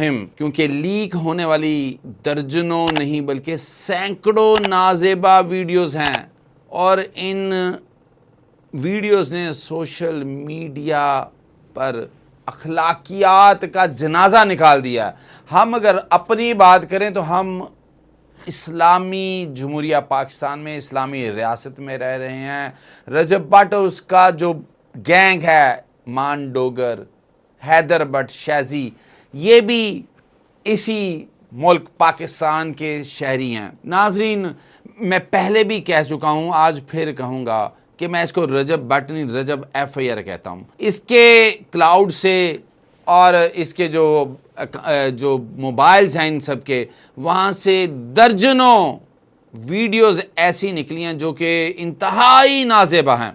کیونکہ لیک ہونے والی درجنوں نہیں بلکہ سینکڑوں نازیبا ویڈیوز ہیں اور ان ویڈیوز نے سوشل میڈیا پر اخلاقیات کا جنازہ نکال دیا. ہم اگر اپنی بات کریں تو ہم اسلامی جمہوریہ پاکستان میں اسلامی ریاست میں رہ رہے ہیں. رجب بٹ اور اس کا جو گینگ ہے مان ڈوگر، حیدر بٹ، شیزی، یہ بھی اسی ملک پاکستان کے شہری ہیں. ناظرین، میں پہلے بھی کہہ چکا ہوں، آج پھر کہوں گا کہ میں اس کو رجب بٹ نہیں رجب ایف آئی آر کہتا ہوں. اس کے کلاؤڈ سے اور اس کے جو موبائلز ہیں ان سب کے، وہاں سے درجنوں ویڈیوز ایسی نکلی ہیں جو کہ انتہائی نازیبا ہیں.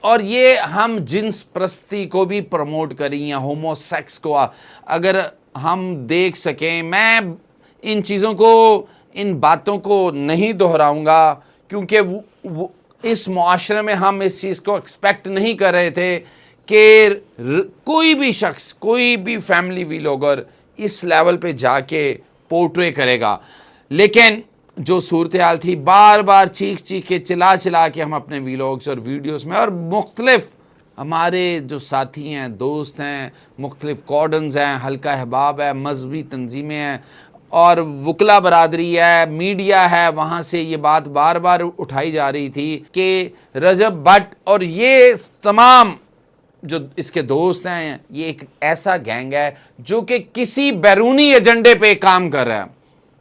اور یہ ہم جنس پرستی کو بھی پروموٹ کریں یا ہومو سیکس کو اگر ہم دیکھ سکیں. میں ان چیزوں کو، ان باتوں کو نہیں دہراؤں گا کیونکہ اس معاشرے میں ہم اس چیز کو ایکسپیکٹ نہیں کر رہے تھے کہ کوئی بھی شخص، کوئی بھی فیملی ویلاگر اس لیول پہ جا کے پورٹرے کرے گا. لیکن جو صورتحال تھی، بار بار چیخ کے چلا کے ہم اپنے ویلاگز اور ویڈیوز میں، اور مختلف ہمارے جو ساتھی ہیں، دوست ہیں، مختلف کارڈنز ہیں، حلقہ احباب ہے، مذہبی تنظیمیں ہیں اور وکلا برادری ہے، میڈیا ہے، وہاں سے یہ بات بار بار اٹھائی جا رہی تھی کہ رجب بٹ اور یہ تمام جو اس کے دوست ہیں، یہ ایک ایسا گینگ ہے جو کہ کسی بیرونی ایجنڈے پہ کام کر رہا ہے،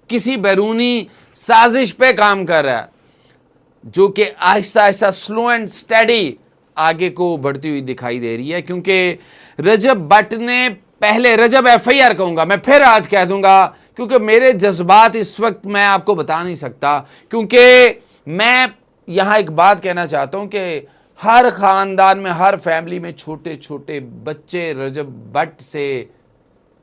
کسی بیرونی سازش پہ کام کر رہا ہے، جو کہ آہستہ آہستہ سلو اینڈ سٹیڈی آگے کو بڑھتی ہوئی دکھائی دے رہی ہے. کیونکہ رجب بٹ نے پہلے، رجب ایف آئی آر کہوں گا میں، پھر آج کہہ دوں گا کیونکہ میرے جذبات اس وقت میں آپ کو بتا نہیں سکتا. کیونکہ میں یہاں ایک بات کہنا چاہتا ہوں کہ ہر خاندان میں، ہر فیملی میں چھوٹے چھوٹے بچے رجب بٹ سے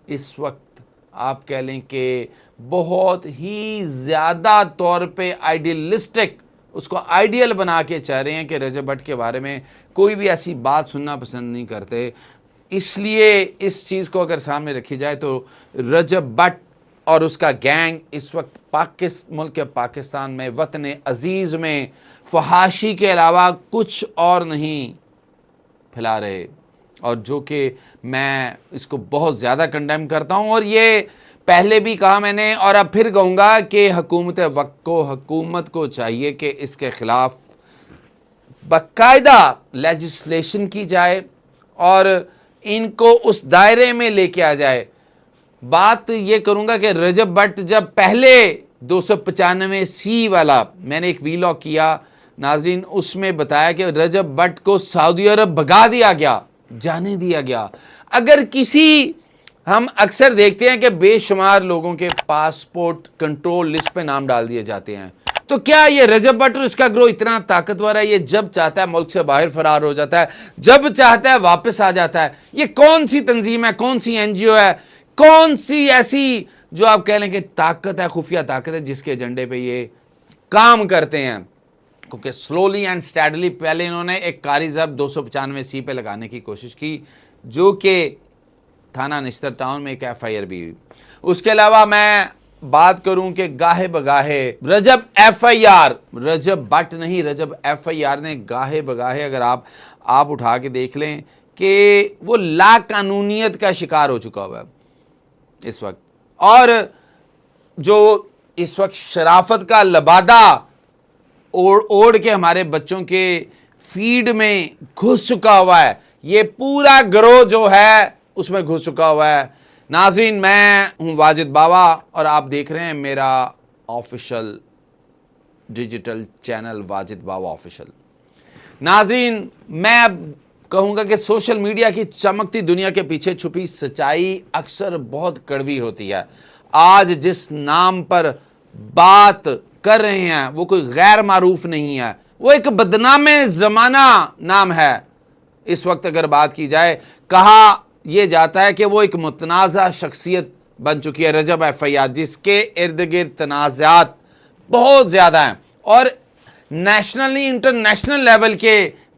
اس وقت آپ کہہ لیں کہ بہت ہی زیادہ طور پہ آئیڈیلسٹک، اس کو آئیڈیل بنا کے چاہ رہے ہیں کہ رجب بٹ کے بارے میں کوئی بھی ایسی بات سننا پسند نہیں کرتے. اس لیے اس چیز کو اگر سامنے رکھی جائے تو رجب بٹ اور اس کا گینگ اس وقت ملک پاکستان میں، وطن عزیز میں فحاشی کے علاوہ کچھ اور نہیں پھیلا رہے، اور جو کہ میں اس کو بہت زیادہ کنڈیم کرتا ہوں. اور یہ پہلے بھی کہا میں نے اور اب پھر کہوں گا کہ حکومت کو چاہیے کہ اس کے خلاف باقاعدہ لیجسلیشن کی جائے اور ان کو اس دائرے میں لے کے آ جائے. بات یہ کروں گا کہ رجب بٹ جب پہلے 295C والا میں نے ایک ویلاگ کیا ناظرین، اس میں بتایا کہ رجب بٹ کو سعودی عرب بھگا دیا گیا، جانے دیا گیا. اگر کسی، ہم اکثر دیکھتے ہیں کہ بے شمار لوگوں کے پاسپورٹ کنٹرول لسٹ پہ نام ڈال دیے جاتے ہیں، تو کیا یہ رجب بٹ اور اس کا گروہ اتنا طاقتور ہے؟ یہ جب چاہتا ہے ملک سے باہر فرار ہو جاتا ہے، جب چاہتا ہے واپس آ جاتا ہے. یہ کون سی تنظیم ہے، کون سی این جی او ہے، کون سی ایسی جو آپ کہہ لیں کہ طاقت ہے، خفیہ طاقت ہے جس کے ایجنڈے پہ یہ کام کرتے ہیں؟ کیونکہ سلولی اینڈ سٹیڈلی پہلے انہوں نے ایک کاری ضرب 295C پہ لگانے کی کوشش کی، جو کہ تھانہ نشتر ٹاؤن میں ایک ایف آئی آر بھی ہوئی. اس کے علاوہ میں بات کروں کہ گاہے بگاہے Rajab F I R, Rajab Butt نہیں رجب ایف آئی آر نے گاہے بگاہے اگر آپ اٹھا کے دیکھ لیں کہ وہ لا قانونیت کا شکار ہو چکا ہوا ہے اس وقت، اور جو اس وقت شرافت کا لبادہ اوڑھ کے ہمارے بچوں کے فیڈ میں گھس چکا ہوا ہے، یہ پورا گروہ جو ہے اس میں گھس چکا ہوا ہے. ناظرین، میں ہوں واجد باوا اور آپ دیکھ رہے ہیں میرا آفیشل ڈیجیٹل چینل واجد باوا آفیشل. ناظرین، میں اب کہوں گا کہ سوشل میڈیا کی چمکتی دنیا کے پیچھے چھپی سچائی اکثر بہت کڑوی ہوتی ہے. آج جس نام پر بات کر رہے ہیں وہ کوئی غیر معروف نہیں ہے، وہ ایک بدنام زمانہ نام ہے. اس وقت اگر بات کی جائے، کہا یہ جاتا ہے کہ وہ ایک متنازع شخصیت بن چکی ہے رجب ایف آئی آر، جس کے ارد گرد تنازعات بہت زیادہ ہیں اور نیشنلی انٹرنیشنل لیول کے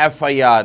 FIR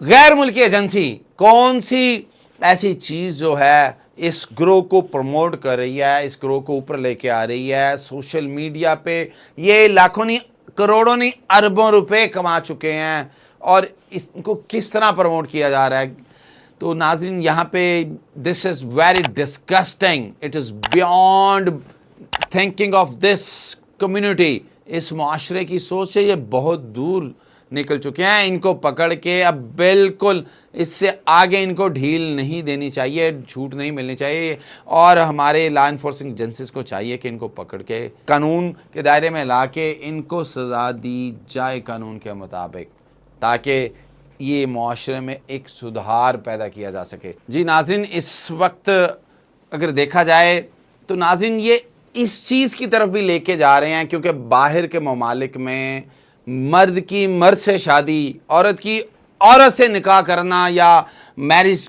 غیر ملکی ایجنسی کون سی ایسی چیز جو ہے اس گروہ کو پروموٹ کر رہی ہے, اس گروہ کو اوپر لے کے آ رہی ہے سوشل میڈیا پہ. یہ لاکھوں نہیں کروڑوں نہیں اربوں روپے کما چکے ہیں, اور اس کو کس طرح پروموٹ کیا جا رہا ہے. تو ناظرین یہاں پہ this is very disgusting, it is beyond thinking of this community. اس معاشرے کی سوچ سے یہ بہت دور نکل چکے ہیں. ان کو پکڑ کے اب بالکل اس سے آگے ان کو ڈھیل نہیں دینی چاہیے, چھوٹ نہیں ملنی چاہیے, اور ہمارے لا انفورسنگ ایجنسیز کو چاہیے کہ ان کو پکڑ کے قانون کے دائرے میں لا کے ان کو سزا دی جائے قانون کے مطابق, تاکہ یہ معاشرے میں ایک سدھار پیدا کیا جا سکے. جی ناظرین, اس وقت اگر دیکھا جائے تو ناظرین یہ اس چیز کی طرف بھی لے کے جا رہے ہیں, کیونکہ باہر کے ممالک میں مرد کی مرد سے شادی, عورت کی عورت سے نکاح کرنا یا میرج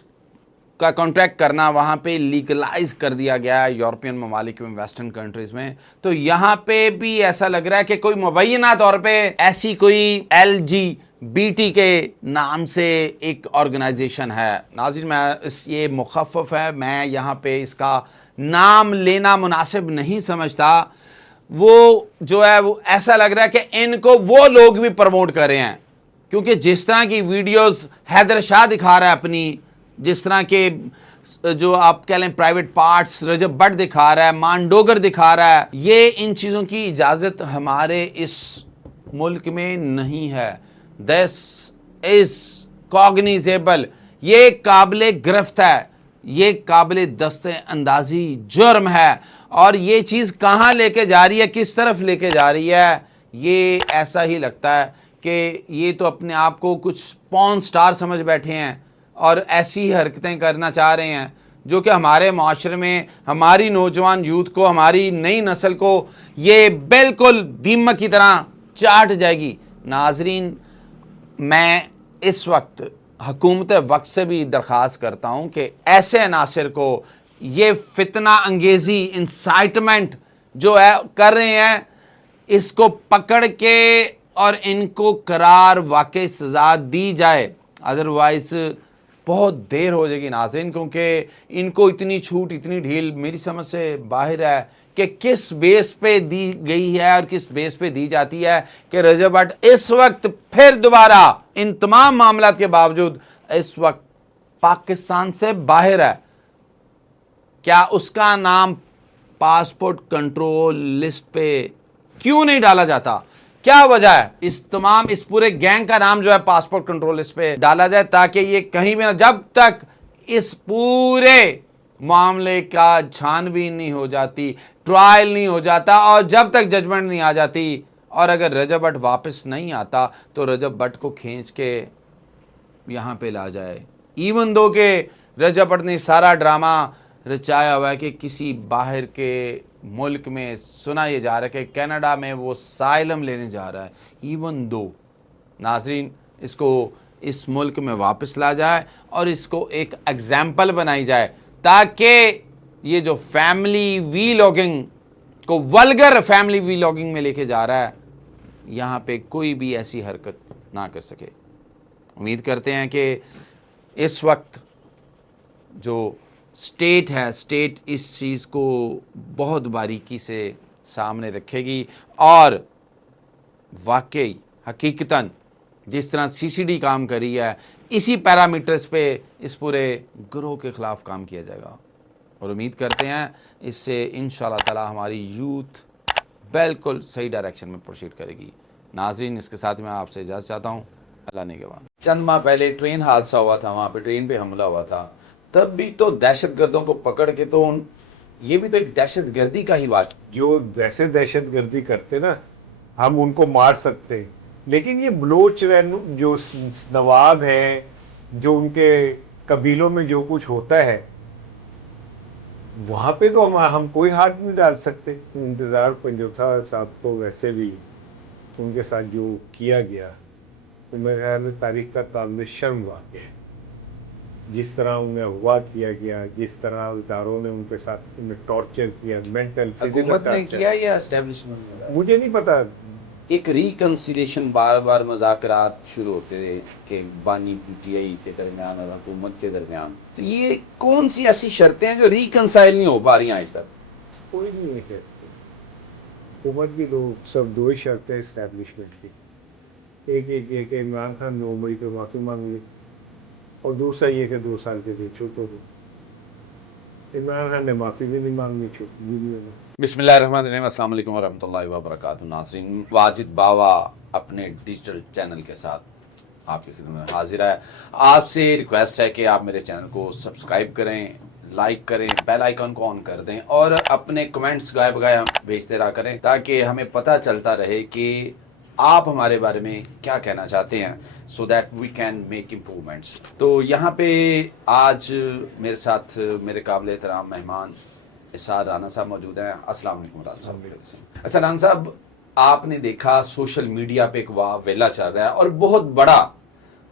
کا کانٹریکٹ کرنا وہاں پہ لیگلائز کر دیا گیا ہے یورپین ممالک میں, ویسٹرن کنٹریز میں. تو یہاں پہ بھی ایسا لگ رہا ہے کہ کوئی مبینہ طور پہ ایسی کوئی LGBT کے نام سے ایک آرگنائزیشن ہے. ناظرین میں یہ مخفف ہے, میں یہاں پہ اس کا نام لینا مناسب نہیں سمجھتا. وہ جو ہے وہ ایسا لگ رہا ہے کہ ان کو وہ لوگ بھی پروموٹ کر رہے ہیں, کیونکہ جس طرح کی ویڈیوز حیدر شاہ دکھا رہا ہے اپنی, جس طرح کے جو آپ کہہ لیں پرائیویٹ پارٹس رجب بٹ دکھا رہا ہے, مان ڈوگر دکھا رہا ہے, یہ ان چیزوں کی اجازت ہمارے اس ملک میں نہیں ہے. دس از کاگنیزیبل, یہ قابل گرفت ہے, یہ قابل دست اندازی جرم ہے. اور یہ چیز کہاں لے کے جا رہی ہے, کس طرف لے کے جا رہی ہے, یہ ایسا ہی لگتا ہے کہ یہ تو اپنے آپ کو کچھ پون سٹار سمجھ بیٹھے ہیں اور ایسی حرکتیں کرنا چاہ رہے ہیں جو کہ ہمارے معاشرے میں ہماری نوجوان یوتھ کو, ہماری نئی نسل کو یہ بالکل دیمک کی طرح چاٹ جائے گی. ناظرین میں اس وقت حکومت وقت سے بھی درخواست کرتا ہوں کہ ایسے عناصر کو یہ فتنہ انگیزی انسائٹمنٹ جو ہے کر رہے ہیں, اس کو پکڑ کے اور ان کو قرار واقعی سزا دی جائے, ادروائز بہت دیر ہو جائے گی ناظرین. کیونکہ ان کو اتنی چھوٹ اتنی ڈھیل میری سمجھ سے باہر ہے کہ کس بیس پہ دی گئی ہے اور کس بیس پہ دی جاتی ہے کہ رجب بٹ اس وقت پھر دوبارہ ان تمام معاملات کے باوجود اس وقت پاکستان سے باہر ہے. کیا اس کا نام پاسپورٹ کنٹرول لسٹ پہ کیوں نہیں ڈالا جاتا؟ کیا وجہ ہے؟ اس پورے گینگ کا نام جو ہے پاسپورٹ کنٹرول لسٹ پہ ڈالا جائے, تاکہ یہ کہیں بھی نہ, جب تک اس پورے معاملے کا چھان بین نہیں ہو جاتی, ٹرائل نہیں ہو جاتا, اور جب تک ججمنٹ نہیں آ جاتی, اور اگر رجب بٹ واپس نہیں آتا تو رجب بٹ کو کھینچ کے یہاں پہ لا جائے. ایون دو کہ رجب بٹ نے سارا ڈرامہ رچایا ہوا ہے کہ کسی باہر کے ملک میں سنا یہ جا رہا ہے کہ کینیڈا میں وہ سائلم لینے جا رہا ہے. ایون دو ناظرین اس کو اس ملک میں واپس لا جائے اور اس کو ایک ایگزامپل بنائی جائے, تاکہ یہ جو فیملی وی لاگنگ کو ولگر فیملی وی لاگنگ میں لے کے جا رہا ہے, یہاں پہ کوئی بھی ایسی حرکت نہ کر سکے. امید کرتے ہیں کہ اس وقت جو اسٹیٹ ہے, اسٹیٹ اس چیز کو بہت باریکی سے سامنے رکھے گی, اور واقعی حقیقتاً جس طرح CCD کام کری ہے اسی پیرامیٹرز پہ اس پورے گروہ کے خلاف کام کیا جائے گا. اور امید کرتے ہیں اس سے انشاءاللہ تعالی ہماری یوتھ بالکل صحیح ڈائریکشن میں پروسیڈ کرے گی. ناظرین اس کے ساتھ میں آپ سے اجازت چاہتا ہوں, اللہ نگہبان. چند ماہ پہلے ٹرین حادثہ ہوا تھا, وہاں پہ ٹرین پہ حملہ ہوا تھا, تب بھی تو دہشت گردوں کو پکڑ کے تو یہ بھی تو ایک دہشت گردی کا ہی بات. جو ویسے دہشت گردی کرتے نا ہم ان کو مار سکتے, لیکن یہ بلوچ جو نواب ہیں, جو ان کے قبیلوں میں جو کچھ ہوتا ہے وہاں پہ تو ہم کوئی ہاتھ نہیں ڈال سکتے. انتظار پنجوتھا صاحب کو ویسے بھی ان کے ساتھ جو کیا گیا تو میرے خیال میں تاریخ کا قابل شرم واقع ہے. جس طرح انہیں اغوا کیا گیا, جس طرح اداروں نے ان کے ساتھ ٹارچر کیا, مینٹل حکومت نے کیا یا اسٹیبلشمنٹ نے؟ مجھے نہیں پتا, ایک ریکنسیلیشن بار بار مذاکرات شروع ہوتے تھے کہ بانی پی ٹی آئی کے درمیان اور حکومت کے درمیان، تو یہ کون سی ایسی شرطیں ہیں جو ریکنسائل نہیں ہو پا رہی ہیں آج تک؟ کوئی نہیں ہے کہ حکومت کی سب دو ہی شرطیں اسٹیبلشمنٹ کی، ایک کہ عمران خان 9 مئی کو معافی مانگ لی، اور دوسرا یہ کہ 2 سال کے لیے چھوٹ ہو گئی۔ عمران خان نے معافی بھی نہیں مانگنی، چھوٹ بھی نہیں ہونا۔ بسم اللہ الرحمن الرحیم، السلام علیکم ورحمۃ اللہ وبرکاتہ۔ ناظرین، واجد باوا اپنے ڈیجیٹل چینل کے ساتھ آپ کی خدمت میں حاضر ہے۔ آپ سے ریکویسٹ ہے کہ آپ میرے چینل کو سبسکرائب کریں، لائک کریں، بیل آئیکن کو آن کر دیں اور اپنے کمنٹس گائے بگائے بھیجتے رہا کریں تاکہ ہمیں پتہ چلتا رہے کہ آپ ہمارے بارے میں کیا کہنا چاہتے ہیں، so that we can make improvements. تو یہاں پہ آج میرے ساتھ میرے قابل احترام مہمان اسار رانا صاحب موجود ہیں۔ السلام علیکم رانا صاحب۔ اچھا رانا صاحب، آپ نے دیکھا سوشل میڈیا پہ ایک ویلا چل رہا ہے اور بہت بڑا،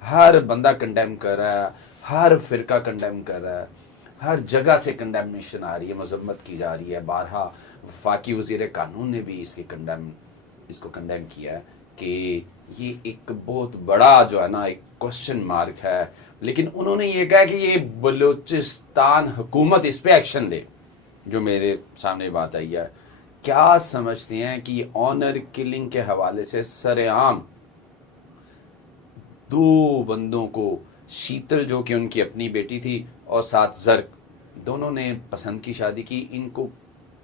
ہر بندہ کنڈیم کر رہا ہے، ہر فرقہ کنڈیم کر رہا ہے، ہر جگہ سے کنڈیمنیشن آ رہی ہے، مذمت کی جا رہی ہے۔ بارہا وفاقی وزیر قانون نے بھی اس کو کنڈیم کیا ہے کہ یہ ایک بہت بڑا جو ہے نا ایک کوسچن مارک ہے، لیکن انہوں نے یہ کہا کہ یہ بلوچستان حکومت اس پہ ایکشن لے۔ جو میرے سامنے بات آئی ہے، کیا سمجھتے ہیں کہ یہ آنر کلنگ کے حوالے سے سر عام 2 بندوں کو، شیتل جو کہ ان کی اپنی بیٹی تھی اور ساتھ زرق، دونوں نے پسند کی شادی کی، ان کو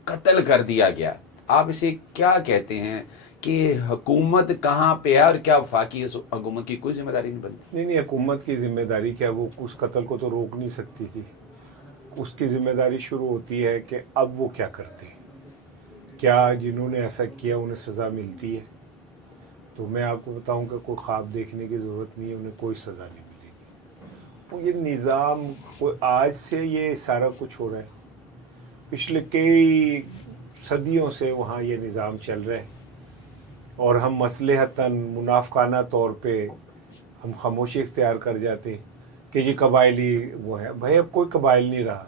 قتل کر دیا گیا۔ آپ اسے کیا کہتے ہیں کہ حکومت کہاں پہ ہے اور کیا وفاقی حکومت کی کوئی ذمہ داری نہیں بنتی؟ نہیں، حکومت کی ذمہ داری کیا، وہ اس قتل کو تو روک نہیں سکتی تھی۔ اس کی ذمہ داری شروع ہوتی ہے کہ اب وہ کیا کرتے ہیں، کیا جنہوں نے ایسا کیا انہیں سزا ملتی ہے؟ تو میں آپ کو بتاؤں کہ کوئی خواب دیکھنے کی ضرورت نہیں ہے، انہیں کوئی سزا نہیں ملے گی۔ وہ یہ نظام آج سے یہ سارا کچھ ہو رہا ہے، پچھلے کئی صدیوں سے وہاں یہ نظام چل رہا ہے، اور ہم مصلحتاً منافقانہ طور پہ ہم خاموشی اختیار کر جاتے ہیں کہ جی قبائلی وہ ہے۔ بھائی اب کوئی قبائل نہیں رہا،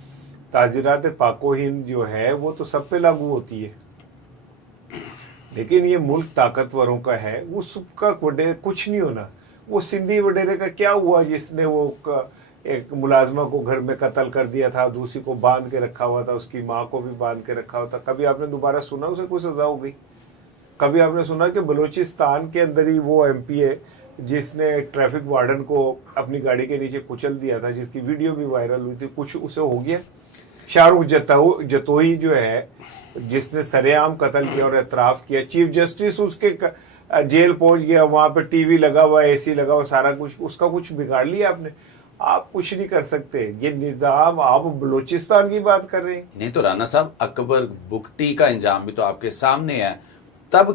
تعزیرات پاک و ہند جو ہے وہ تو سب پہ لاگو ہوتی ہے، لیکن یہ ملک طاقتوروں کا ہے، وہ سب کا وڈیرے کچھ نہیں ہونا۔ وہ سندھی وڈیرے کا کیا ہوا جس نے وہ ایک ملازمہ کو گھر میں قتل کر دیا تھا، دوسری کو باندھ کے رکھا ہوا تھا، اس کی ماں کو بھی باندھ کے رکھا ہوا تھا؟ کبھی آپ نے دوبارہ سنا اسے کوئی سزا ہو گئی؟ کبھی آپ نے سنا کہ بلوچستان کے اندر ہی وہ ایم پی ہے جس نے ٹریفک وارڈن کو اپنی گاڑی کے نیچے کچل دیا تھا، جس کی ویڈیو بھی وائرل ہوئی تھی، کچھ اسے ہو گیا؟ شاہ رخ جتوئی جو ہے جس نے سر عام قتل کیا اور اعتراف کیا، چیف جسٹس اس کے جیل پہنچ گیا، وہاں پہ ٹی وی لگا ہوا، اے سی لگا ہوا، سارا کچھ، اس کا کچھ بگاڑ لیا آپ نے؟ آپ کچھ نہیں کر سکتے۔ یہ نظام، آپ بلوچستان کی بات کر رہے ہیں؟ نہیں تو رانا صاحب، اکبر بگٹی کا انجام بھی تو آپ کے سامنے ہے، تب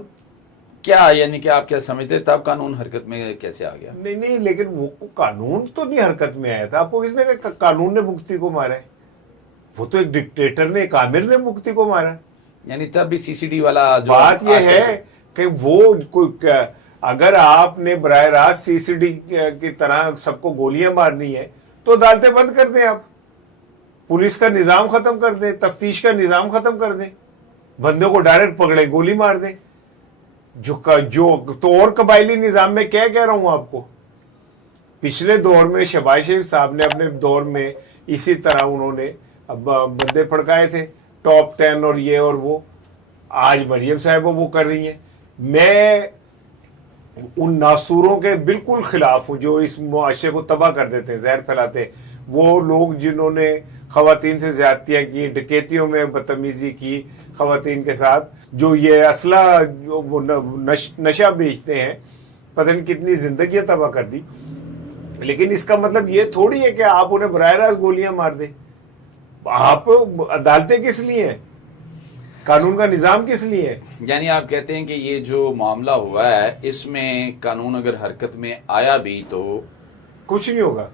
کیا، یعنی کہ آپ کیا سمجھتے تب قانون حرکت میں کیسے آ گیا؟ نہیں، لیکن وہ قانون تو نہیں حرکت میں آیا تھا۔ آپ کو کس نے کہا قانون نے بگٹی کو مارا ہے؟ وہ تو ایک ڈکٹیٹر نے، ایک آمر نے بگٹی کو مارا۔ یعنی تب بھی سی سی ڈی والا جو بات یہ ہے کہ وہ کوئی، اگر آپ نے براہ راست سی سی ڈی کی طرح سب کو گولیاں مارنی ہے تو عدالتیں بند کر دیں، آپ پولیس کا نظام ختم کر دیں، تفتیش کا نظام ختم کر دیں، بندوں کو ڈائریکٹ پکڑے گولی مار دیں۔ جو تو اور قبائلی نظام میں کیا کہہ رہا ہوں آپ کو، پچھلے دور میں شہباز شریف صاحب نے اپنے دور میں اسی طرح انہوں نے بندے پھڑکائے تھے، ٹاپ 10 اور یہ اور وہ۔ آج مریم صاحبہ وہ کر رہی ہیں۔ میں ان ناسوروں کے بالکل خلاف ہوں جو اس معاشرے کو تباہ کر دیتے ہیں، زہر پھیلاتے ہیں۔ وہ لوگ جنہوں نے خواتین سے زیادتیاں کی، ڈکیتیوں میں بدتمیزی کی خواتین کے ساتھ، جو یہ اسلحہ وہ نشہ بیچتے ہیں، پتہ نہیں کتنی زندگیاں تباہ کر دی۔ لیکن اس کا مطلب یہ تھوڑی ہے کہ آپ انہیں براہ راست گولیاں مار دیں۔ آپ عدالتیں کس لیے ہیں؟ قانون کا نظام کس لیے ہے؟ یعنی آپ کہتے ہیں کہ یہ جو معاملہ ہوا ہے اس میں قانون اگر حرکت میں آیا بھی تو کچھ نہیں ہوگا،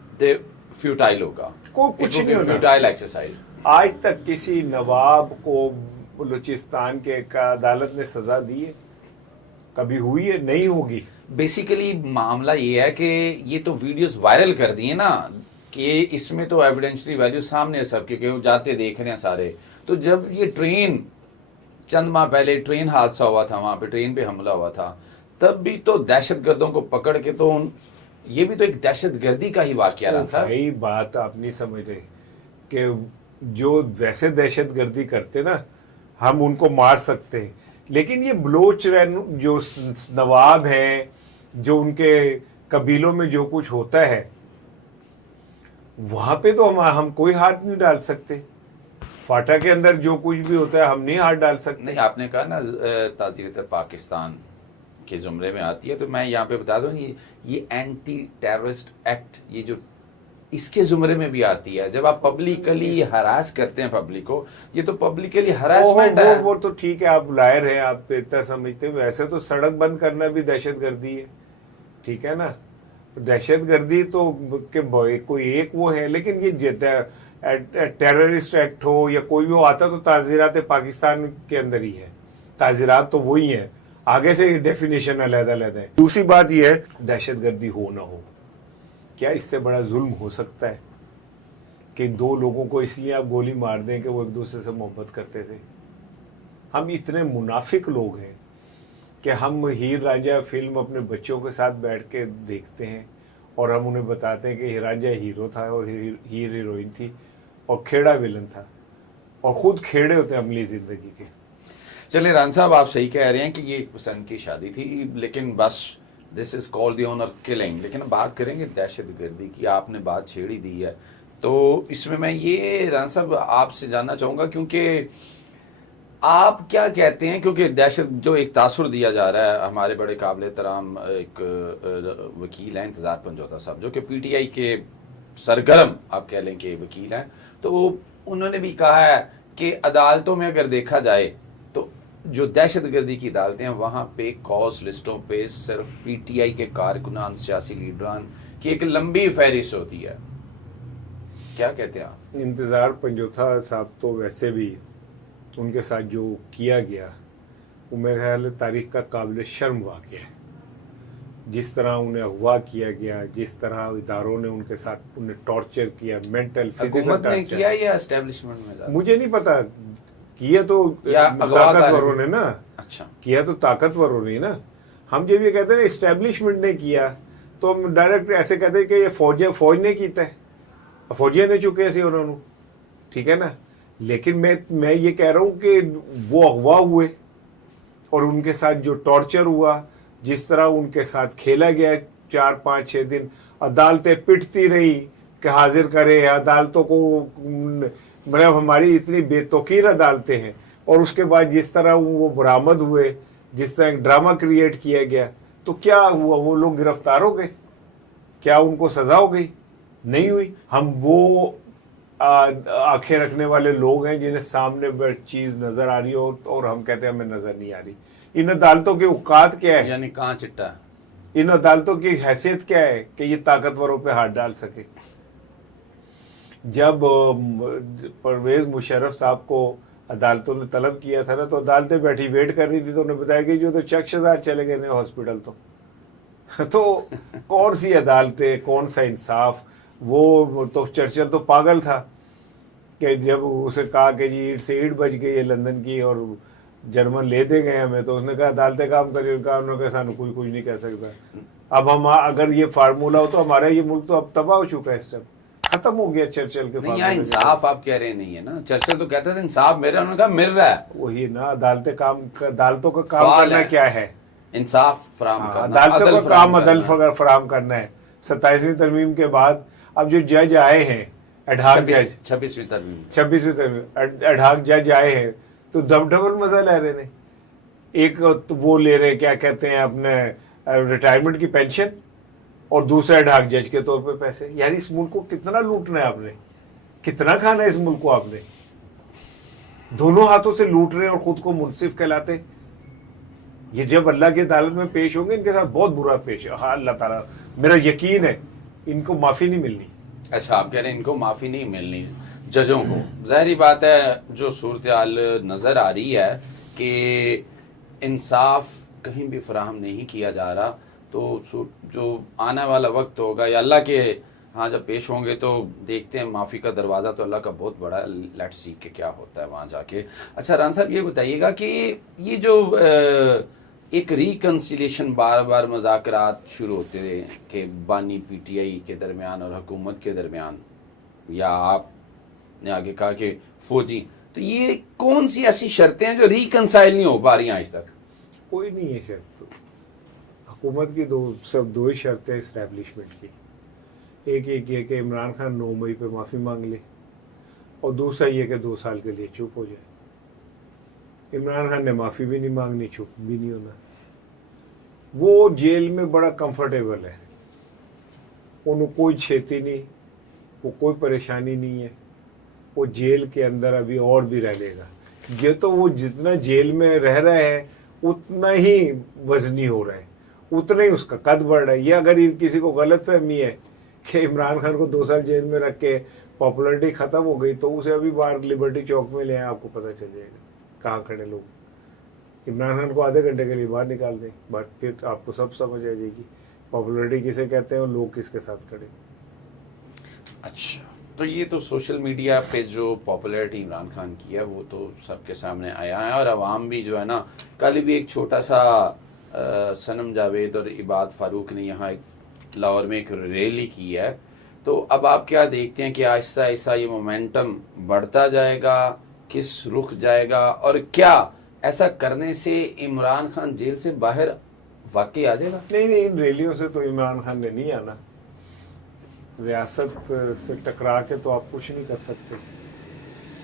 فیوٹائل ہوگا، کچھ نہیں ہوگا، فیوٹائل ایکسرسائز۔ آج تک کسی نواب کو بلوچستان کے عدالت نے سزا دی ہے؟ کبھی ہوئی ہے؟ نہیں ہوگی۔ بیسیکلی معاملہ یہ ہے کہ یہ تو ویڈیوز وائرل کر دی ہیں نا، کہ اس میں تو ایویڈینشری ویلیو سامنے ہے سب کے، کہ وہ جاتے دیکھ رہے ہیں سارے۔ تو جب یہ ٹرین، چند ماہ پہلے ٹرین حادثہ ہوا تھا، وہاں پہ ٹرین پہ حملہ ہوا تھا، تب بھی تو دہشت گردوں کو پکڑ کے تو یہ بھی تو ایک دہشت گردی کا ہی واقعہ رہا تھا. بھائی بات آپ نہیں سمجھ رہے کہ جو ویسے دہشت گردی کرتے نا ہم ان کو مار سکتے ہیں, لیکن یہ بلوچ جو نواب ہیں, جو ان کے قبیلوں میں جو کچھ ہوتا ہے وہاں پہ تو ہم کوئی ہاتھ نہیں ڈال سکتے. فاٹا کے اندر جو کچھ بھی ہوتا ہے ہم نہیں ہاتھ ڈال سکتے. نہیں, آپ نے کہا نا تعزیرات پاکستان کے زمرے میں آتی ہے, تو میں یہاں پہ بتا دوں یہ اینٹی ٹیررسٹ ایکٹ یہ جو اس کے زمرے میں بھی آتی ہے. جب آپ پبلکلی ہراس کرتے ہیں پبلک کو, یہ تو پبلکلی ہراسمنٹ ہے. وہ تو ٹھیک ہے, آپ لائر ہیں, آپ بہتر سمجھتے ہیں. ویسے تو سڑک بند کرنا بھی دہشت گردی ہے, ٹھیک ہے نا. دہشت گردی تو کوئی ایک وہ ہے, لیکن یہ ٹیررسٹ ایکٹ ہو یا کوئی بھی آتا تو تعزیرات پاکستان کے اندر ہی ہے. تعزیرات تو وہی ہیں, آگے سے ڈیفینیشن علیحدہ علیحدہ ہے. دوسری بات یہ ہے دہشت گردی ہو نہ ہو, کیا اس سے بڑا ظلم ہو سکتا ہے کہ دو لوگوں کو اس لیے آپ گولی مار دیں کہ وہ ایک دوسرے سے محبت کرتے تھے. ہم اتنے منافق لوگ ہیں کہ ہم ہیر رانجھا فلم اپنے بچوں کے ساتھ بیٹھ کے دیکھتے ہیں اور ہم انہیں بتاتے ہیں کہ ہیر رانجھا ہیرو تھا اور ہیر ہیروئن تھی اور کھیڑا ویلن تھا, اور خود کھیڑے ہوتے ہیں عملی زندگی کے. چلے ران صاحب, آپ صحیح کہہ رہے ہیں کہ یہ پسند کی شادی تھی, لیکن بس دس از کال دی آنر کلنگ. لیکن بات کریں گے دہشت گردی کی, آپ نے بات چھیڑی دی ہے, تو اس میں یہ ران صاحب آپ سے جاننا چاہوں گا, کیونکہ آپ کیا کہتے ہیں, کیونکہ دہشت جو ایک تاثر دیا جا رہا ہے, ہمارے بڑے قابل احترام ایک وکیل ہیں انتظار پنجوتا صاحب, جو کہ پی ٹی آئی کے سرگرم آپ کہہ لیں کہ وکیل ہیں, تو انہوں نے بھی کہا ہے کہ عدالتوں میں اگر دیکھا جائے تو جو دہشت گردی کی عدالتیں ہیں وہاں پہ کاز لسٹوں پہ صرف پی ٹی آئی کے کارکنان, سیاسی لیڈران کی ایک لمبی فہرست ہوتی ہے. کیا کہتے ہیں آپ؟ انتظار پنجوتا صاحب تو ویسے بھی ان کے ساتھ جو کیا گیا وہ میرے خیال ہے تاریخ کا قابل شرم واقعہ ہے. جس طرح انہیں اغوا کیا گیا, جس طرح اداروں نے ان کے ساتھ انہیں ٹارچر کیا, مینٹل حکومت نے کیا یا اسٹیبلشمنٹ میں؟ مجھے نہیں پتا, کیا تو طاقتوروں نے نا. اچھا, کیا تو طاقتوروں نے نا. ہم جب یہ کہتے ہیں اسٹیبلشمنٹ نے کیا تو ہم ڈائریکٹ ایسے کہتے ہیں کہ یہ فوج نے کیتا ہے, فوجیاں نے چکے ایسے انہوں نے, ٹھیک ہے نا. لیکن میں یہ کہہ رہا ہوں کہ وہ اغوا ہوئے اور ان کے ساتھ جو ٹارچر ہوا, جس طرح ان کے ساتھ کھیلا گیا 4-5-6 دن, عدالتیں پٹتی رہی کہ حاضر کرے, عدالتوں کو مطلب ہماری اتنی بے توقیر عدالتیں ہیں, اور اس کے بعد جس طرح وہ برآمد ہوئے, جس طرح ایک ڈرامہ کریٹ کیا گیا, تو کیا ہوا؟ وہ لوگ گرفتار ہو گئے, کیا ان کو سزا ہو گئی؟ نہیں ہوئی. ہم وہ آنکھیں رکھنے والے لوگ ہیں جنہیں سامنے چیز نظر آ رہی ہو اور ہم کہتے ہیں ہمیں نظر نہیں آ رہی. ان عدالتوں کے اوقات کیا ہے؟ یعنی کہاں چٹا, ان عدالتوں کی حیثیت کیا ہے کہ یہ طاقتوروں پہ ہاتھ ڈال سکے؟ جب پرویز مشرف صاحب کو عدالتوں نے طلب کیا تھا نا, تو عدالتیں بیٹھی ویٹ کر رہی تھی, تو انہیں بتایا کہ جو تو چک شزار چلے گئے نا ہاسپٹل. تو کون سی عدالتیں, کون سا انصاف؟ وہ تو چرچل تو پاگل تھا کہ جب اسے کہا کہ جی اینٹ سے اینٹ بج گئی ہے لندن کی اور جرمن لے دے گئے ہمیں, تو اس نے کہا عدالتیں کام کری, انہوں نے کہا سانو کوئی کچھ نہیں کہہ سکتا. اب ہم اگر یہ فارمولا ہو تو ہمارا یہ ملک تو اب تباہ ہو چکا ہے, اس ٹائم ختم ہو گیا چرچل کے فارمولا. انصاف آپ کہہ رہے نہیں ہے نا, چرچل تو کہتے تھے انصاف میرا, انہوں نے کہا مل رہا ہے. وہی نا, عدالتوں کا کام کرنا کیا ہے؟ انصاف فراہم کرنا. عدالتوں کا کام عدل فراہم کرنا ہے. 27ویں ترمیم کے بعد اب جو جج آئے ہیں, ایڈہاک جج, 26ویں ترمیم ایڈہاک جج آئے ہیں, تو ڈبل مزہ لے رہے ہیں. ایک وہ لے رہے کیا کہتے ہیں اپنے ریٹائرمنٹ کی پینشن, اور دوسرا ایڈہاک جج کے طور پہ پیسے. یار اس ملک کو کتنا لوٹنا ہے آپ نے, کتنا کھانا ہے اس ملک کو آپ نے؟ دونوں ہاتھوں سے لوٹ رہے ہیں اور خود کو منصف کہلاتے. یہ جب اللہ کی عدالت میں پیش ہوں گے ان کے ساتھ بہت برا پیش ہے. ہاں اللہ تعالیٰ, میرا یقین ہے ان کو معافی نہیں ملنی. اچھا, آپ کہہ رہے ہیں ان کو معافی نہیں ملنی ججوں کو. ظاہری بات ہے جو صورتحال نظر آ رہی ہے کہ انصاف کہیں بھی فراہم نہیں کیا جا رہا, تو جو آنے والا وقت ہوگا یا اللہ کے ہاں جب پیش ہوں گے تو دیکھتے ہیں. معافی کا دروازہ تو اللہ کا بہت بڑا ہے, لیٹ سیک کے کیا ہوتا ہے وہاں جا کے. اچھا ران صاحب یہ بتائیے گا کہ یہ جو ایک ریکنسیلیشن بار بار مذاکرات شروع ہوتے رہے کہ بانی پی ٹی آئی کے درمیان اور حکومت کے درمیان، یا آپ نے آگے کہا کہ فوجی، تو یہ کون سی ایسی شرطیں ہیں جو ریکنسائل نہیں ہو پا رہی ہیں آج تک؟ کوئی نہیں ہے شرط. حکومت کی صرف دو ہی شرطیں اسٹیبلشمنٹ کی. ایک یہ کہ عمران خان 9 مئی پہ معافی مانگ لے، اور دوسرا یہ کہ 2 سال کے لیے چپ ہو جائے. عمران خان نے معافی بھی نہیں مانگنی، چپ بھی نہیں ہونا. وہ جیل میں بڑا کمفرٹیبل ہے، انہوں کوئی چھیتی نہیں، وہ کوئی پریشانی نہیں ہے. وہ جیل کے اندر ابھی اور بھی رہ لے گا. یہ تو وہ جتنا جیل میں رہ رہا ہے اتنا ہی وزنی ہو رہا ہے، اتنا ہی اس کا قد بڑھ رہا ہے. یہ اگر کسی کو غلط فہمی ہے کہ عمران خان کو 2 سال جیل میں رکھ کے پاپولرٹی ختم ہو گئی، تو اسے ابھی باہر لبرٹی چوک میں لے آئیں، آپ کو پتہ چل جائے گا کہاں کھڑے لوگ. عمران خان کو آدھے گھنٹے کے لیے باہر نکال دیں، بٹ پھر آپ کو سب سمجھ آ جائے گی پاپولرٹی کسے کہتے ہیں اور لوگ کس کے ساتھ کھڑے. اچھا، تو یہ تو سوشل میڈیا پہ جو پاپولیرٹی عمران خان کی ہے وہ تو سب کے سامنے آیا ہے، اور عوام بھی جو ہے نا، کل بھی ایک چھوٹا سا صنم جاوید اور عباد فاروق نے یہاں لاہور میں ایک ریلی کی ہے. تو اب آپ کیا دیکھتے ہیں کہ آہستہ آہستہ یہ مومنٹم بڑھتا جائے گا، کس رخ جائے گا، اور کیا ایسا کرنے سے عمران خان جیل سے باہر واقعی آ جائے گا؟ نہیں، ان ریلیوں سے تو عمران خان نے نہیں آنا. ریاست سے ٹکرا کے تو آپ کچھ نہیں کر سکتے،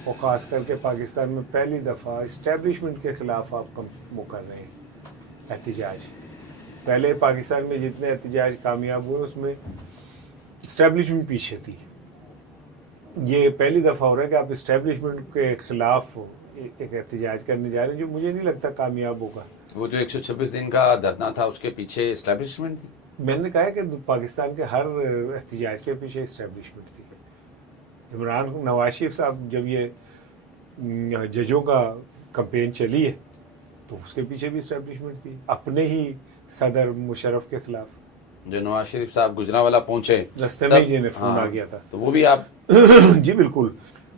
اور خاص کر کے پاکستان میں پہلی دفعہ اسٹیبلشمنٹ کے خلاف آپ وہ کر رہے ہیں احتجاج. پہلے پاکستان میں جتنے احتجاج کامیاب ہوئے اس میں اسٹیبلشمنٹ پیچھے تھی. یہ پہلی دفعہ ہو رہا ہے کہ آپ اسٹیبلشمنٹ کے خلاف ایک احتجاج کرنے جا رہے ہیں، جو مجھے نہیں لگتا کامیاب ہوگا. وہ جو 126 دن کا دھرنا تھا اس کے پیچھے اسٹیبلشمنٹ تھی. میں نے کہا کہ پاکستان کے ہر احتجاج کے پیچھے اسٹیبلشمنٹ تھی. نواز شریف صاحب جب یہ ججوں کا کمپین چلی ہے تو اس کے پیچھے بھی اسٹیبلشمنٹ تھی، اپنے ہی صدر مشرف کے خلاف. جو نواز شریف صاحب گجرانوالہ پہنچے رستے میں جنہیں فون آ گیا تھا، تو وہ بھی آپ جی بالکل.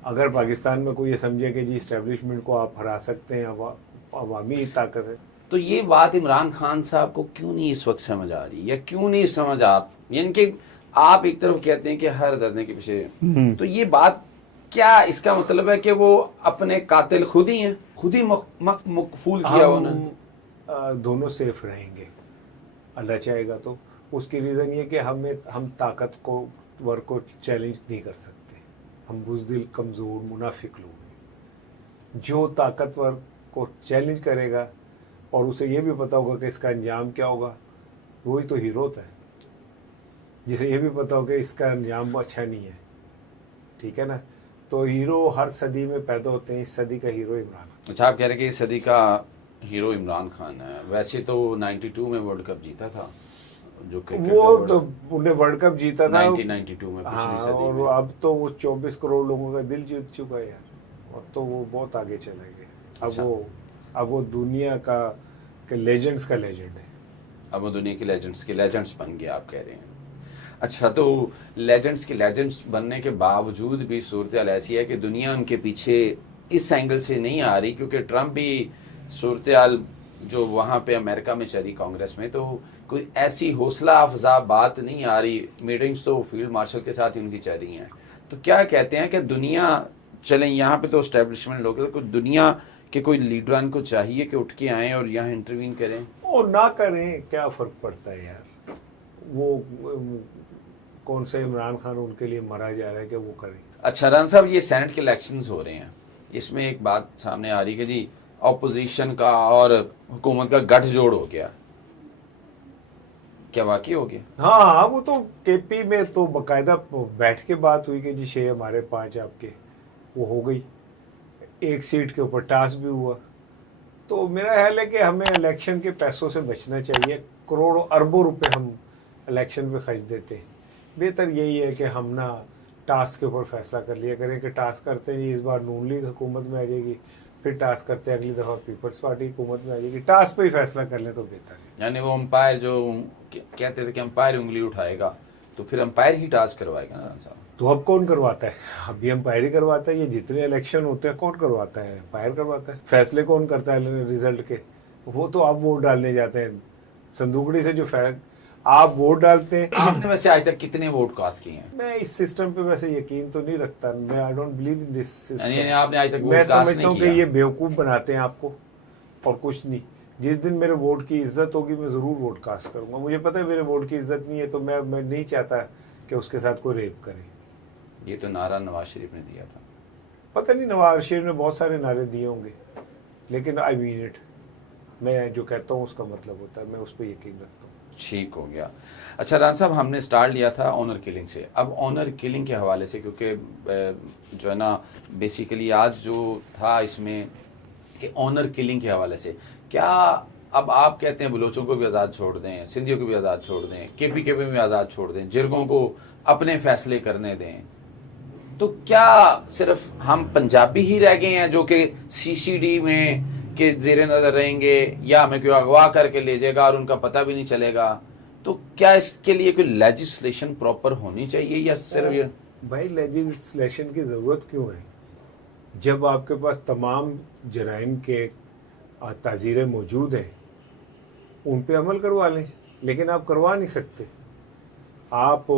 اگر پاکستان میں کوئی یہ سمجھے کہ جی اسٹیبلشمنٹ کو آپ ہرا سکتے ہیں، عوامی طاقت ہے، تو یہ بات عمران خان صاحب کو کیوں نہیں اس وقت سمجھ آ رہی، یا کیوں نہیں سمجھ یعنی کہ آپ ایک طرف کہتے ہیں کہ ہر دھرنے کے پیچھے، تو یہ بات کیا اس کا مطلب ہے کہ وہ اپنے قاتل خود ہی ہیں، خود ہی مقفول کیا انہوں نے؟ دونوں سیف رہیں گے اللہ چاہے گا تو. اس کی ریزن یہ کہ ہم طاقت کو ورک کو چیلنج نہیں کر سکتے. ہم بزدل، کمزور، منافق لوگ ہیں. جو طاقتور کو چیلنج کرے گا اور اسے یہ بھی پتا ہوگا کہ اس کا انجام کیا ہوگا، وہی تو ہیرو ہوتا ہے. جسے یہ بھی پتا ہو کہ اس کا انجام اچھا نہیں ہے، ٹھیک ہے نا. تو ہیرو ہر صدی میں پیدا ہوتے ہیں، اس صدی کا ہیرو عمران خان. اچھا، آپ کہہ رہے ہیں کہ اس صدی کا ہیرو عمران خان ہے. ویسے تو 92 میں ورلڈ کپ جیتا تھا، جو وہ تو انہیں ورلڈ کپ جیتا تھا 1992 میں، پچھلی صدی میں. اور اب تو وہ 24 کروڑ لوگوں کا دل جیت چکا ہے یار. اب تو وہ بہت آگے چلے گئے. اب وہ دنیا کا لیجنڈز کا لیجنڈ ہے. اب وہ دنیا کے لیجنڈز بن گیا آپ کہہ رہے ہیں. اچھا، تو لیجنڈز کے لیجنڈز بننے کے باوجود بھی صورتحال ایسی ہے کہ دنیا ان کے پیچھے اس اینگل سے نہیں آ رہی، کیونکہ ٹرمپ بھی صورتحال جو وہاں پہ امریکہ میں چلی کانگریس میں، تو کوئی ایسی حوصلہ افزا بات نہیں آ رہی. میٹنگز تو فیلڈ مارشل کے ساتھ ہی ان کی چل رہی ہیں. تو کیا کہتے ہیں کہ دنیا چلیں، یہاں پہ تو اسٹیبلشمنٹ لوگ، دنیا کے کوئی لیڈران کو چاہیے کہ اٹھ کے آئیں اور یہاں انٹروین کریں، اور نہ کریں. کیا فرق پڑتا ہے یار؟ وہ کون سے عمران خان ان کے لیے مرا جا رہا ہے کہ وہ کریں. اچھا ران صاحب، یہ سینٹ کے الیکشنز ہو رہے ہیں، اس میں ایک بات سامنے آ رہی کہ جی اپوزیشن کا اور حکومت کا گٹھ جوڑ ہو گیا. کیا واقعی ہو گیا؟ ہاں، وہ تو کے پی میں تو باقاعدہ بیٹھ کے بات ہوئی کہ جی 6 ہمارے 5 آپ کے، وہ ہو گئی. ایک سیٹ کے اوپر ٹاس بھی ہوا. تو میرا خیال ہے کہ ہمیں الیکشن کے پیسوں سے بچنا چاہیے. کروڑوں اربوں روپے ہم الیکشن پہ خرچ دیتے ہیں. بہتر یہی ہے کہ ہم نا ٹاسک کے اوپر فیصلہ کر لیا کریں کہ ٹاسک کرتے ہیں اس بار نون لیگ حکومت میں آ جائے گی، پھر ٹاسک کرتے ہیں اگلی دفعہ پیپلز پارٹی حکومت میں آ جائے گی. ٹاسک پہ ہی فیصلہ کر لیں تو بہتر ہے. یعنی وہ امپائر جو کہتے تھے کہ امپائر انگلی اٹھائے گا، تو پھر امپائر ہی ٹاسک کروائے گا نا ران صاحب. تو اب کون کرواتا ہے؟ اب بھی امپائر ہی کرواتا ہے. یہ جتنے الیکشن ہوتے ہیں کون کرواتا ہے؟ امپائر کرواتا ہے. فیصلے کون کرتا ہے رزلٹ کے؟ وہ تو آپ ووٹ ڈالنے جاتے ہیں صندوقڑی سے جو آپ ووٹ ڈالتے ہیں. آپ نے ویسے آج تک کتنے ووٹ کاسٹ کیے ہیں؟ میں اس سسٹم پہ ویسے یقین تو نہیں رکھتا, میں آئی ڈونٹ بلیو ان دس یعنی آپ نے آج تک سسٹم. میں ووٹ کاسٹ سمجھتا ہوں نہیں کہ کیا؟ یہ بیوقوف بناتے ہیں آپ کو اور کچھ نہیں. جس دن میرے ووٹ کی عزت ہوگی میں ضرور ووٹ کاسٹ کروں گا. مجھے پتہ ہے میرے ووٹ کی عزت نہیں ہے تو میں نہیں چاہتا کہ اس کے ساتھ کوئی ریپ کرے. یہ تو نعرہ نواز شریف نے دیا تھا. پتہ نہیں نواز شریف نے بہت سارے نعرے دیے ہوں گے لیکن آئی مین اٹ, میں جو کہتا ہوں اس کا مطلب ہوتا ہے, میں اس پہ یقین رکھتا ہوں. ٹھیک ہو گیا. اچھا ران صاحب, ہم نے سٹارٹ لیا تھا آنر کلنگ سے. اب آنر کلنگ کے حوالے سے, کیونکہ جو ہے نا بیسیکلی آج جو تھا اس میں کہ آنر کلنگ کے حوالے سے, کیا اب آپ کہتے ہیں بلوچوں کو بھی آزاد چھوڑ دیں, سندھیوں کو بھی آزاد چھوڑ دیں, کے پی میں بھی آزاد چھوڑ دیں, جرگوں کو اپنے فیصلے کرنے دیں, تو کیا صرف ہم پنجابی ہی رہ گئے ہیں جو کہ سی سی ڈی میں کے زیر نظر رہیں گے, یا ہمیں کوئی اغوا کر کے لے جائے گا اور ان کا پتہ بھی نہیں چلے گا؟ تو کیا اس کے لیے کوئی لیجسلیشن پراپر ہونی چاہیے یا صرف یہ؟ بھائی لیجسلیشن کی ضرورت کیوں ہے جب آپ کے پاس تمام جرائم کے تعزیریں موجود ہیں, ان پہ عمل کروا لیں. لیکن آپ کروا نہیں سکتے. آپ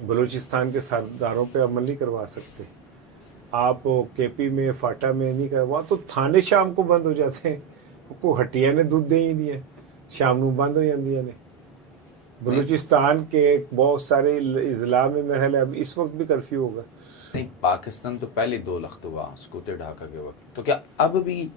بلوچستان کے سرداروں پہ عمل نہیں کروا سکتے, آپ کے پی میں فاٹا میں نہیں کروا, تو تھانے شام کو بند ہو جاتے ہیں. کو ہٹیا نے دودھ دے ہی نہیں ہے, شام نو بند ہو جاندیاں نے. بلوچستان کے بہت سارے اضلاع میں محل ہے, اب اس وقت بھی کرفیو ہوگا. نہیں, پاکستان تو پہلے 2 لخت ہوا سکوتے ڈھاکہ کے وقت, تو کیا اب بھی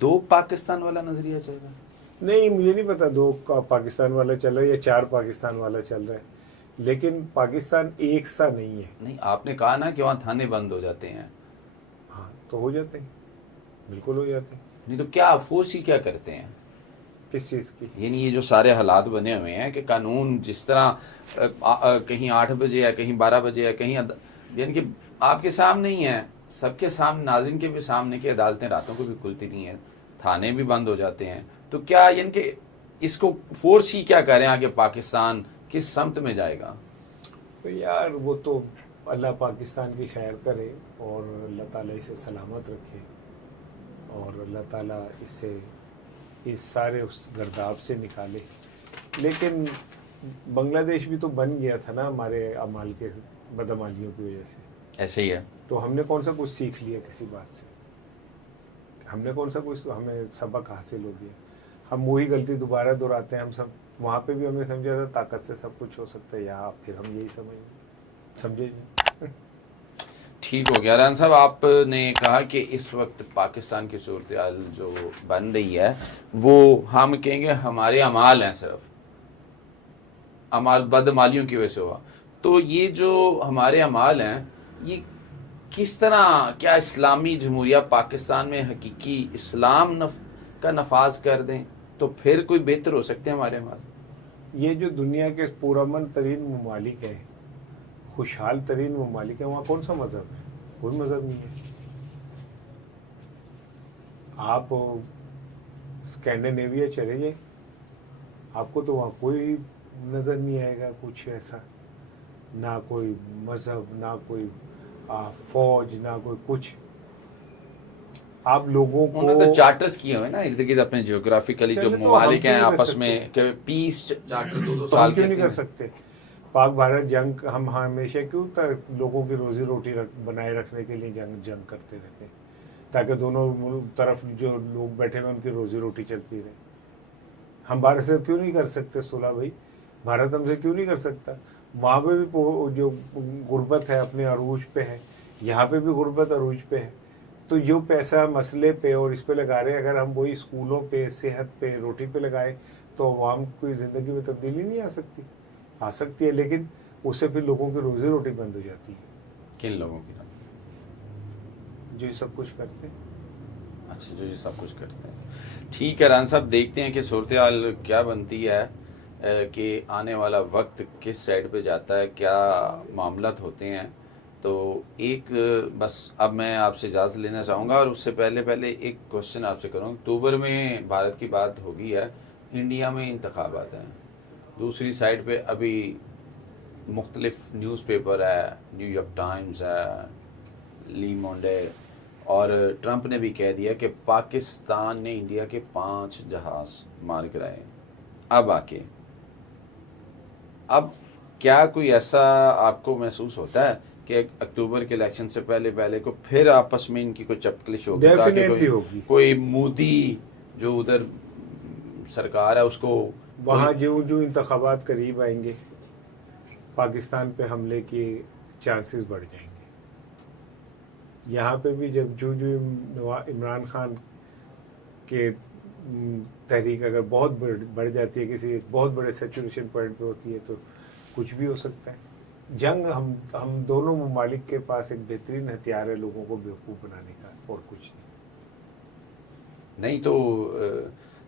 2 پاکستان والا نظریہ چل رہا ہے؟ نہیں, مجھے نہیں پتا 2 پاکستان والا چل رہا ہے یا 4 پاکستان والا چل رہا ہے, لیکن پاکستان ایک سا نہیں ہے. نہیں, آپ نے کہا نا کہ وہاں تھانے بند ہو جاتے ہیں. ہاں تو ہو جاتے ہیں, بالکل ہو جاتے ہیں. نہیں تو کیا فورس ہی کیا کرتے ہیں؟ کس چیز کی؟ یعنی یہ جو سارے حالات بنے ہوئے ہیں کہ قانون جس طرح کہیں 8 بجے ہے, کہیں 12 بجے ہے, کہیں یعنی کہ آپ کے سامنے ہی ہیں, سب کے سامنے, ناظرین کے بھی سامنے, کہ عدالتیں راتوں کو بھی کھلتی نہیں ہیں, تھانے بھی بند ہو جاتے ہیں. تو کیا یعنی کہ اس کو فورس ہی کیا کریں آگے پاکستان کس سمت میں جائے گا؟ تو یار وہ تو اللہ پاکستان کی خیر کرے اور اللہ تعالیٰ اسے سلامت رکھے اور اللہ تعالیٰ اسے اس سارے اس گرداب سے نکالے. لیکن بنگلہ دیش بھی تو بن گیا تھا نا ہمارے اعمال کے بدعمالیوں کی وجہ سے. ایسے ہی ہے. تو ہم نے کون سا کچھ سیکھ لیا کسی بات سے؟ ہم نے کون سا کچھ, ہمیں سبق حاصل ہو گیا. ہم وہی غلطی دوبارہ دہراتے ہیں. ہم سب وہاں پہ بھی ہم نے سمجھا تھا طاقت سے سب کچھ ہو سکتا ہے, یہاں پھر ہم یہی سمجھے نہیں. ٹھیک ہو گیا. ران صاحب, آپ نے کہا کہ اس وقت پاکستان کی صورتحال جو بن رہی ہے وہ ہم کہیں گے ہمارے اعمال ہیں, صرف اعمال بدعمالیوں کی وجہ سے ہوا. تو یہ جو ہمارے اعمال ہیں یہ کس طرح, کیا اسلامی جمہوریہ پاکستان میں حقیقی اسلام کا نفاذ کر دیں تو پھر کوئی بہتر ہو سکتے ہیں ہمارے اعمال؟ یہ جو دنیا کے پرامن ترین ممالک ہیں, خوشحال ترین ممالک ہیں, وہاں کون سا مذہب ہے؟ کوئی مذہب نہیں ہے. آپ اسکینڈینیویا چلے جائیں, آپ کو تو وہاں کوئی نظر نہیں آئے گا کچھ ایسا, نہ کوئی مذہب, نہ کوئی فوج, نہ کوئی کچھ. آپ لوگوں کو انہوں نے تو چارٹرز کیے ہوئے نا ارد گرد اپنے جیوگرافیکلی جو ممالک ہیں آپس میں, کہ پیس چارٹر 2 سال کیوں نہیں کر سکتے؟ پاک بھارت جنگ ہم ہمیشہ کیوں لوگوں کی روزی روٹی بنائے رکھنے کے لیے جنگ کرتے رہتے ہیں, تاکہ دونوں طرف جو لوگ بیٹھے ہوئے ان کی روزی روٹی چلتی رہے. ہم بھارت سے کیوں نہیں کر سکتے صلح بھائی؟ بھارت ہم سے کیوں نہیں کر سکتا؟ وہاں پہ بھی جو غربت ہے اپنے عروج پہ ہے, یہاں پہ بھی غربت عروج پہ ہے. تو جو پیسہ مسئلے پہ اور اس پہ لگا رہے ہیں, اگر ہم وہی اسکولوں پہ, صحت پہ, روٹی پہ لگائے تو عوام کی زندگی میں تبدیلی نہیں آ سکتی؟ آ سکتی ہے, لیکن اس سے پھر لوگوں کی روزی روٹی بند ہو جاتی ہے. کن لوگوں کی؟ جو یہ سب کچھ کرتے ہیں. اچھا, جو یہ سب کچھ کرتے ہیں. ٹھیک ہے ران صاحب, دیکھتے ہیں کہ صورتحال کیا بنتی ہے, کہ آنے والا وقت کس سائڈ پہ جاتا ہے, کیا معاملات ہوتے ہیں. تو ایک بس اب میں آپ سے اجازت لینا چاہوں گا, اور اس سے پہلے ایک کوشچن آپ سے کروں. اکتوبر میں بھارت کی بات ہوگی ہے, انڈیا میں انتخابات ہیں, دوسری سائڈ پہ ابھی مختلف نیوز پیپر ہے, نیو یارک ٹائمز ہے, لی مونڈے, اور ٹرمپ نے بھی کہہ دیا کہ پاکستان نے انڈیا کے 5 جہاز مار گرائے. اب کیا کوئی ایسا آپ کو محسوس ہوتا ہے کہ اکتوبر کے الیکشن سے پہلے کو پھر آپس میں ان کی کوئی چپکلش ہوگی تاکہ کوئی مودی جو ادھر سرکار ہے اس کو وہاں جو انتخابات قریب آئیں گے پاکستان پہ حملے کے چانسز بڑھ جائیں گے. یہاں پہ بھی جب جو عمران خان کے تحریک اگر بہت بڑھ جاتی ہے کسی ایک بہت بڑے سیچوریشن پوائنٹ پہ ہوتی ہے تو کچھ بھی ہو سکتا ہے. جنگ ہم دونوں ممالک کے پاس ایک بہترین ہتھیار ہے لوگوں کو بیوقوف بنانے کا اور کچھ نہیں. تو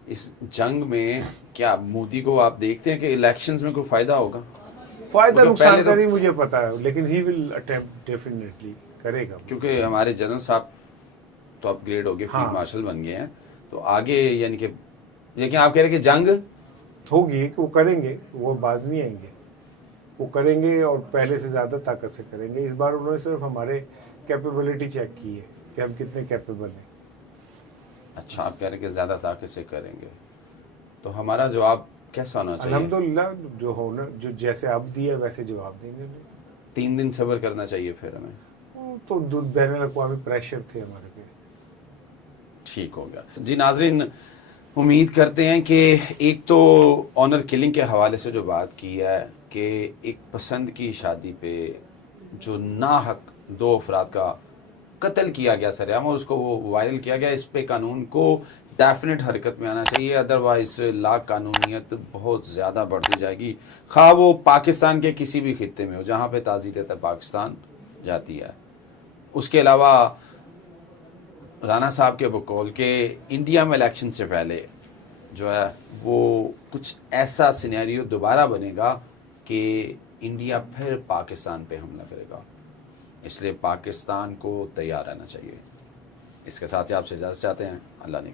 اس جنگ میں کیا مودی کو آپ دیکھتے ہیں کہ الیکشنز میں کوئی فائدہ ہوگا؟ فائدہ نقصان کا نہیں مجھے پتا ہے لیکن ہی ول اٹیمپٹ ڈیفینیٹلی کرے گا کیونکہ ہمارے جنرل صاحب تو اپ گریڈ ہو گئے فیلڈ مارشل بن گئے ہیں تو آگے یعنی کہ لیکن آپ کہہ رہے کہ جنگ ہوگی کہ وہ کریں گے وہ باز نہیں آئیں گے وہ کریں گے اور پہلے سے زیادہ طاقت سے کریں گے. اس بار انہوں نے صرف ہمارے کیپیبلٹی چیک کی ہے کہ ہم کتنے کیپیبل ہیں. اچھا آپ کہہ رہے کہ زیادہ طاقت سے کریں گے تو ہمارا جواب کیسا ہونا چاہیے؟ الحمدللہ جو ہونا جو جیسے اب دیا ویسے جواب دیں گے. 3 دن صبر کرنا چاہیے پھر ہمیں تو بین الاقوامی پریشر تھے ہمارے پہ. ٹھیک ہو گیا. جی ناظرین امید کرتے ہیں کہ ایک تو آنر کلنگ کے حوالے سے جو بات کی ہے کہ ایک پسند کی شادی پہ جو ناحق 2 افراد کا قتل کیا گیا سر عام اور اس کو وہ وائرل کیا گیا, اس پہ قانون کو ڈیفینٹ حرکت میں آنا چاہیے, ادروائز لا قانونیت بہت زیادہ بڑھتی جائے گی, خواہ وہ پاکستان کے کسی بھی خطے میں ہو جہاں پہ تعزیرت پاکستان جاتی ہے. اس کے علاوہ رانا صاحب کے بقول کہ انڈیا میں الیکشن سے پہلے جو ہے وہ کچھ ایسا سینیریو دوبارہ بنے گا کہ انڈیا پھر پاکستان پہ حملہ کرے گا, اس لیے پاکستان کو تیار رہنا چاہیے. اس کے ساتھ ہی آپ سے اجازت چاہتے ہیں. اللہ نے